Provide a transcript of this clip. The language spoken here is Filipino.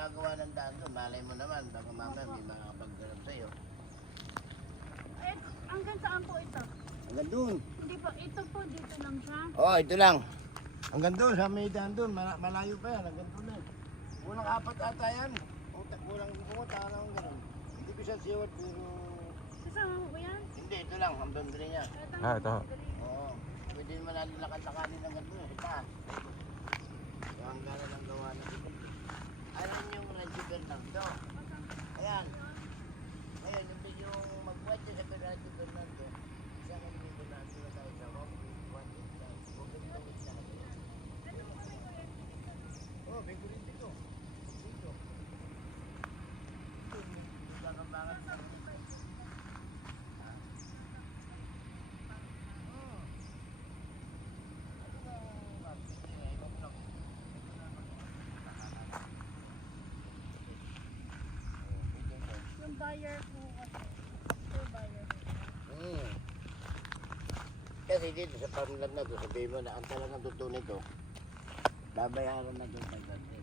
magagawa ng daan doon. Malay mo naman, baka mamaya may makakapagdarap sa'yo. Eh, hanggang saan po ito? Hanggang doon. Hindi po, ito po dito lang siya. Oo, ito lang. Hanggang doon, sa may daan doon. Malayo pa yan, hanggang doon na. Kulang apat ata yan. Kulang pumunta ka lang gano'n. Hindi ko siya siwat, pero... Kasama mo ba yan? Hindi, ito lang, ang boundary niya. Ito. Oo. Pwede naman lalakad-lakanin hanggang doon. Ito. So, hanggang na lang gawa na dito. Ayan yung Rancho Bernardo. Ayan. Ngayon, hindi yung magbuhat siya sa Rancho Bernardo. Isa nga yung Bernardo na tayo sa Wong. Oh, may gulit dito. Dito. Bakambangan sa Yung buyer po kasi. Yung buyer. Kasi dito sa farmland na to, sabihin mo na ang talagang totoo nito, babayaran na doon 500.